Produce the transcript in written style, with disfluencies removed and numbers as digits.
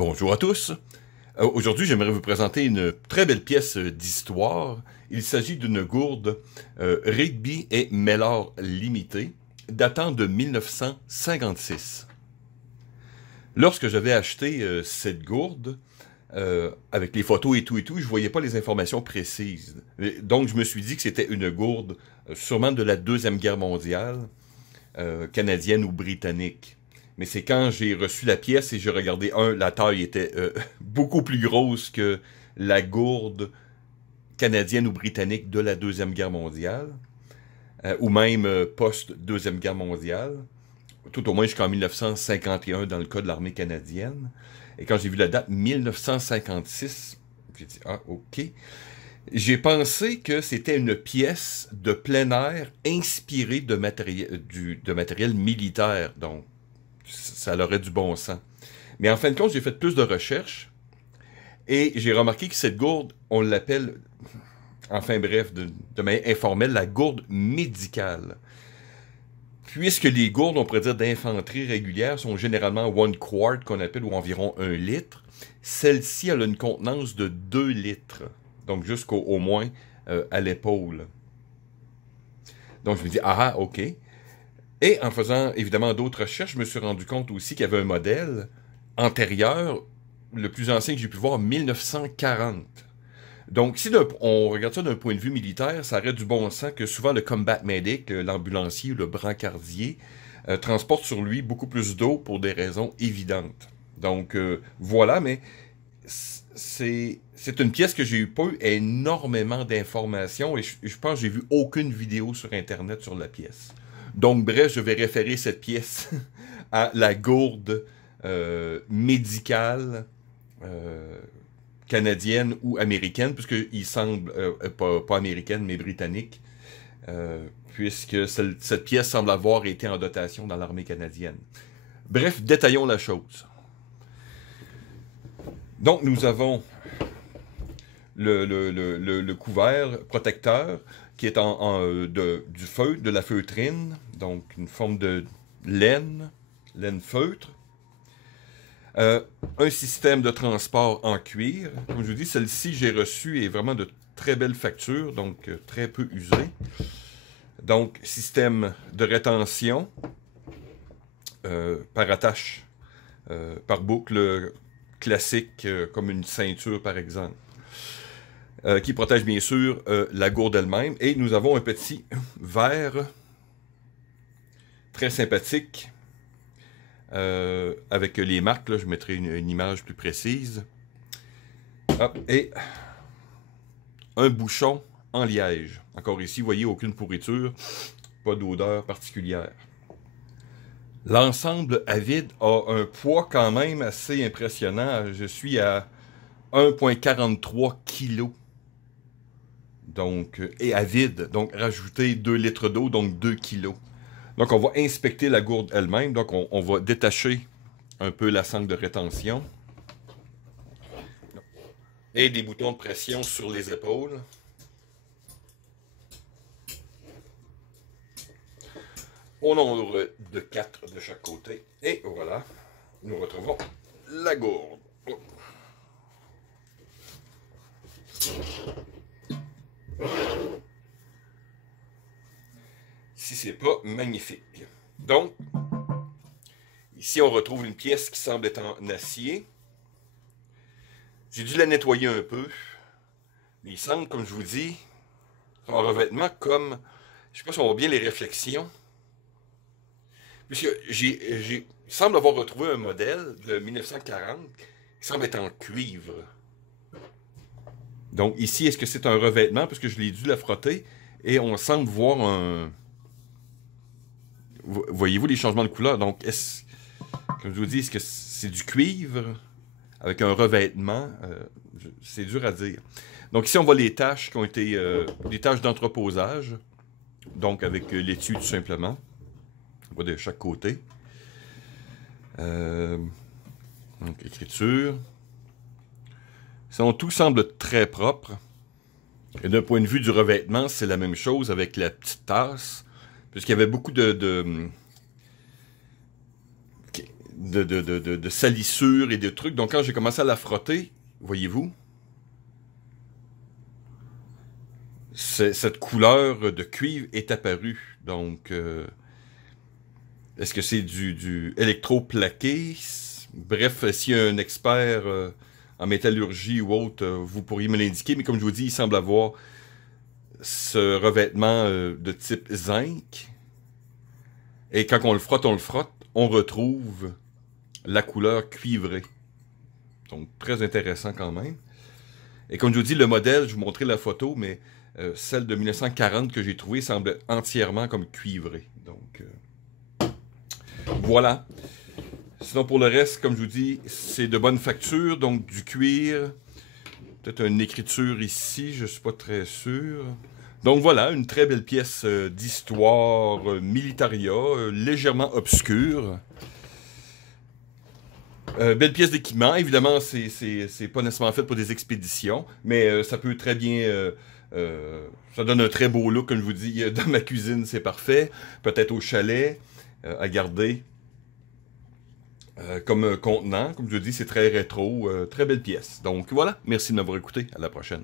Bonjour à tous. Aujourd'hui, j'aimerais vous présenter une très belle pièce d'histoire. Il s'agit d'une gourde Rigby et Mellor limitée, datant de 1956. Lorsque j'avais acheté cette gourde, avec les photos et tout, je ne voyais pas les informations précises. Donc, je me suis dit que c'était une gourde sûrement de la Deuxième Guerre mondiale, canadienne ou britannique. Mais c'est quand j'ai reçu la pièce et j'ai regardé, la taille était beaucoup plus grosse que la gourde canadienne ou britannique de la Deuxième Guerre mondiale, ou même post-Deuxième Guerre mondiale, tout au moins jusqu'en 1951 dans le cas de l'armée canadienne. Et quand j'ai vu la date 1956, j'ai dit, ah, ok. J'ai pensé que c'était une pièce de plein air inspirée de matériel militaire, donc ça aurait du bon sens. Mais en fin de compte, j'ai fait plus de recherches et j'ai remarqué que cette gourde, on l'appelle, enfin bref, de manière informelle, la gourde médicale. Puisque les gourdes, on pourrait dire, d'infanterie régulière sont généralement 1 quart, qu'on appelle, ou environ 1 litre, celle-ci, elle a une contenance de 2 litres. Donc jusqu'au moins à l'épaule. Donc je me dis, ah, ok. Et en faisant évidemment d'autres recherches, je me suis rendu compte aussi qu'il y avait un modèle antérieur, le plus ancien que j'ai pu voir, 1940. Donc si on regarde ça d'un point de vue militaire, ça aurait du bon sens que souvent le combat medic, l'ambulancier ou le brancardier, transporte sur lui beaucoup plus d'eau pour des raisons évidentes. Donc voilà, mais c'est une pièce que j'ai eu pas eu énormément d'informations et je pense que j'ai vu aucune vidéo sur Internet sur la pièce. Donc, bref, je vais référer cette pièce à la gourde médicale canadienne ou américaine, puisqu'il semble, pas américaine, mais britannique, puisque cette pièce semble avoir été en dotation dans l'armée canadienne. Bref, détaillons la chose. Donc, nous avons le couvert protecteur qui est du feutre, de la feutrine, donc une forme de laine feutre. Un système de transport en cuir. Comme je vous dis, celle-ci, j'ai reçu est vraiment de très belle facture, donc très peu usée. Donc, système de rétention par attache, par boucle classique, comme une ceinture, par exemple. Qui protège bien sûr la gourde elle-même. Et nous avons un petit verre très sympathique avec les marques. Là, je mettrai une image plus précise. Hop, et un bouchon en liège. Encore ici, vous voyez, aucune pourriture, pas d'odeur particulière. L'ensemble à vide a un poids quand même assez impressionnant. Je suis à 1,43 kg. Donc, et à vide, donc rajouter 2 litres d'eau, donc 2 kilos. Donc, on va inspecter la gourde elle-même. Donc, on va détacher un peu la sangle de rétention. Et des boutons de pression sur les épaules. Au nombre de 4 de chaque côté. Et voilà, nous retrouvons la gourde. Oh. Si c'est pas magnifique. Donc, ici on retrouve une pièce qui semble être en acier. J'ai dû la nettoyer un peu. Mais il semble, comme je vous dis, un revêtement comme... Je sais pas si on voit bien les réflexions. Puisque il semble avoir retrouvé un modèle de 1940 qui semble être en cuivre. Donc ici, est-ce que c'est un revêtement? Parce que je l'ai dû la frotter et on semble voir un... Voyez-vous les changements de couleur? Donc, comme je vous dis, est-ce que c'est du cuivre avec un revêtement? C'est dur à dire. Donc ici, on voit les taches qui ont été... les taches d'entreposage. Donc avec l'étui tout simplement. On voit de chaque côté. Donc, écriture. Tout semble très propre. Et d'un point de vue du revêtement, c'est la même chose avec la petite tasse. Puisqu'il y avait beaucoup de salissures et de trucs. Donc quand j'ai commencé à la frotter, voyez-vous, cette couleur de cuivre est apparue. Donc, est-ce que c'est du électroplaqué? Bref, s'il y a un expert en métallurgie ou autre, vous pourriez me l'indiquer. Mais comme je vous dis, il semble avoir ce revêtement de type zinc. Et quand on le frotte, on retrouve la couleur cuivrée. Donc, très intéressant quand même. Et comme je vous dis, le modèle, je vous montrais la photo, mais celle de 1940 que j'ai trouvée semble entièrement comme cuivrée. Donc, voilà. Sinon, pour le reste, comme je vous dis, c'est de bonne facture, donc du cuir. Peut-être une écriture ici, je ne suis pas très sûr. Donc voilà, une très belle pièce d'histoire militaria, légèrement obscure. Belle pièce d'équipement. Évidemment, c'est pas nécessairement fait pour des expéditions, mais ça peut très bien... ça donne un très beau look, comme je vous dis. Dans ma cuisine, c'est parfait. Peut-être au chalet, à garder comme contenant. Comme je vous dis, c'est très rétro. Très belle pièce. Donc voilà, merci de m'avoir écouté. À la prochaine.